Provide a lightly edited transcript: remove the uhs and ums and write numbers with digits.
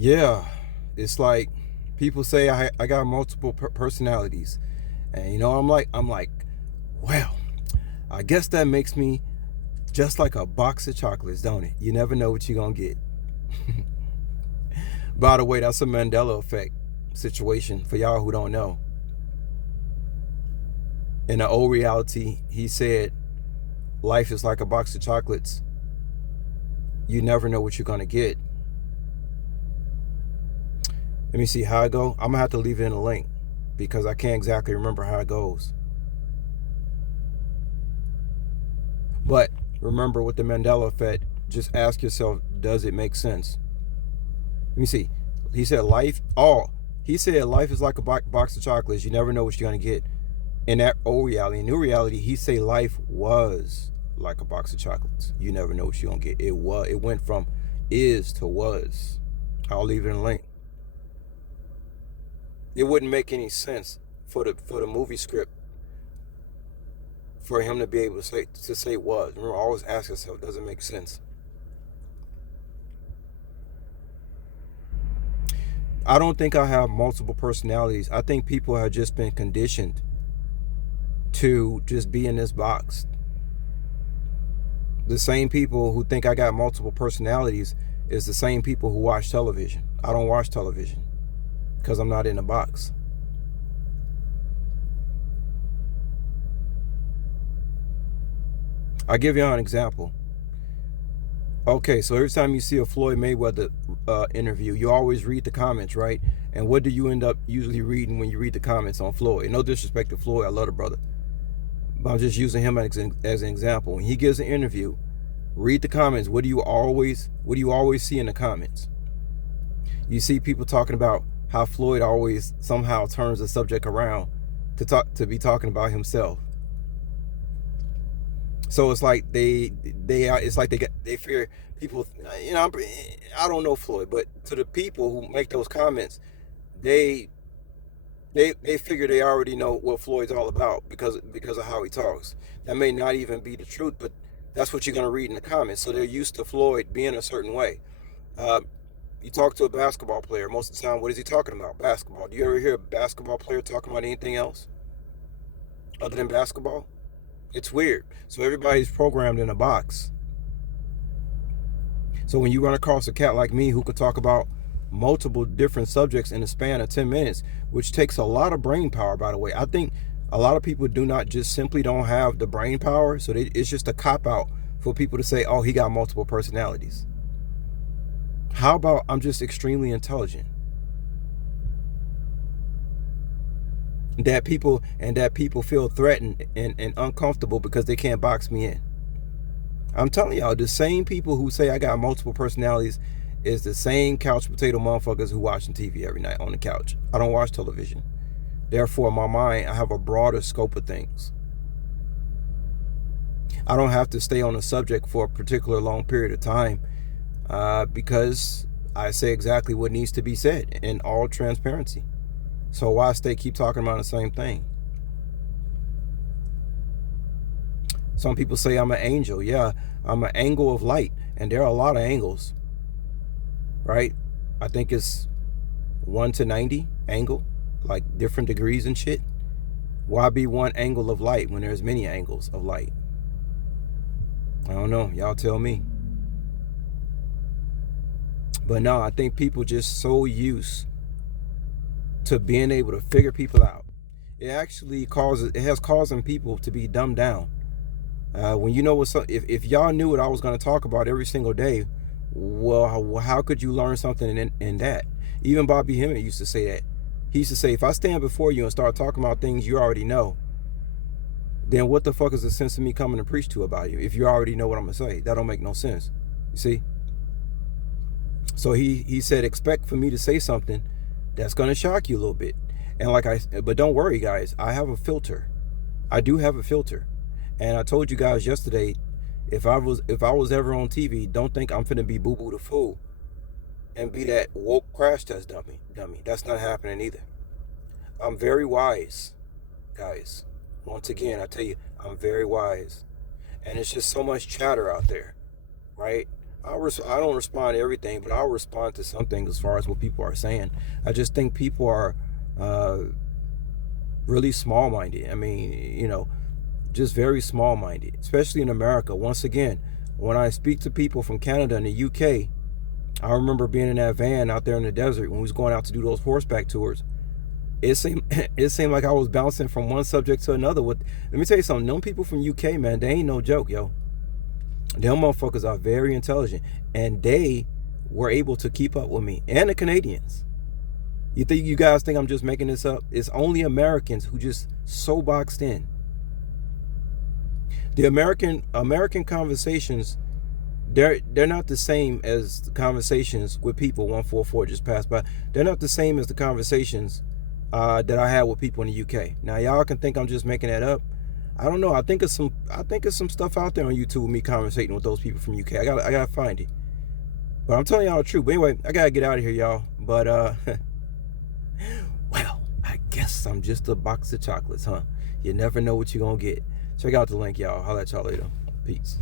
Yeah, it's like people say I got multiple personalities, and I'm like, well, I guess that makes me just like a box of chocolates, don't it? You never know what you're gonna get. By the way, that's a Mandela effect situation for y'all who don't know. In the old reality, he said life is like a box of chocolates. You never know what you're gonna get. Let me see how it go. I'm gonna have to leave it in a link because I can't exactly remember how it goes. But remember with the Mandela effect, just ask yourself, does it make sense? Let me see. He said life is like a box of chocolates. You never know what you're gonna get. In that old reality, in new reality, he say life was like a box of chocolates. You never know what you're gonna get. It went from is to was. I'll leave it in a link. It wouldn't make any sense for the movie script for him to be able to say was. Remember, always ask yourself, does it make sense? I don't think I have multiple personalities. I think people have just been conditioned to just be in this box. The same people who think I got multiple personalities is the same people who watch television. I don't watch television because I'm not in a box. I'll give you an example. Okay, so every time you see a Floyd Mayweather interview, you always read the comments, right? And what do you end up usually reading when you read the comments on Floyd? No disrespect to Floyd, I love the brother, but I'm just using him as an example. When he gives an interview, read the comments. What do you always see in the comments? You see people talking about how Floyd always somehow turns the subject around to be talking about himself. So it's like they fear people. You know, I don't know Floyd, but to the people who make those comments, they they figure they already know what Floyd's all about because of how he talks. That may not even be the truth, but that's what you're gonna read in the comments. So they're used to Floyd being a certain way. Uh, you talk to a basketball player most of the time. What is he talking about? Basketball. Do you ever hear a basketball player talking about anything else other than basketball? It's weird. So everybody's programmed in a box. So when you run across a cat like me who could talk about multiple different subjects in a span of 10 minutes, which takes a lot of brain power, by the way, I think a lot of people do not just simply don't have the brain power. So it's just a cop out for people to say, oh, he got multiple personalities. How about I'm just extremely intelligent? That people feel threatened and uncomfortable because they can't box me in. I'm telling y'all, the same people who say I got multiple personalities is the same couch potato motherfuckers who watching TV every night on the couch. I don't watch television. Therefore, in my mind, I have a broader scope of things. I don't have to stay on a subject for a particular long period of time because I say exactly what needs to be said in all transparency. So why keep talking about the same thing? Some people say I'm an angel. Yeah, I'm an angle of light, and there are a lot of angles, right? I think it's 1 to 90 angle, like different degrees and shit. Why be one angle of light when there's many angles of light? I don't know. Y'all tell me. But no, I think people just so used to being able to figure people out. It has causing people to be dumbed down. When you know if y'all knew what I was going to talk about every single day, well, how could you learn something in that? Even Bobby Hemmett used to say that. He used to say, if I stand before you and start talking about things you already know, then what the fuck is the sense of me coming to preach to about you if you already know what I'm gonna say? That don't make no sense. You see? So he said, expect for me to say something that's gonna shock you a little bit. And but don't worry, guys. I have a filter. I do have a filter. And I told you guys yesterday, if I was ever on TV, don't think I'm finna be Boo Boo the Fool and be that woke crash test dummy. That's not happening either. I'm very wise, guys. Once again, I tell you, I'm very wise. And it's just so much chatter out there, right? I don't respond to everything, but I'll respond to something as far as what people are saying. I just think people are really small-minded. I mean, just very small-minded, especially in America. Once again, when I speak to people from Canada and the UK, I remember being in that van out there in the desert when we was going out to do those horseback tours. It seemed it seemed like I was bouncing from one subject to another. Let me tell you something. Them people from UK, man, they ain't no joke, yo. Them motherfuckers are very intelligent, and they were able to keep up with me and the Canadians. You guys think I'm just making this up? It's only Americans who just so boxed in. The American conversations, they're not the same as the conversations with people. 144 just passed by. They're not the same as the conversations that I had with people in the UK. Now y'all can think I'm just making that up. I don't know. I think it's some stuff out there on YouTube with me conversating with those people from UK. I gotta find it. But I'm telling y'all the truth. But anyway, I gotta get out of here, y'all. But well, I guess I'm just a box of chocolates, huh? You never know what you're gonna get. Check out the link, y'all. Holla at y'all later. Peace.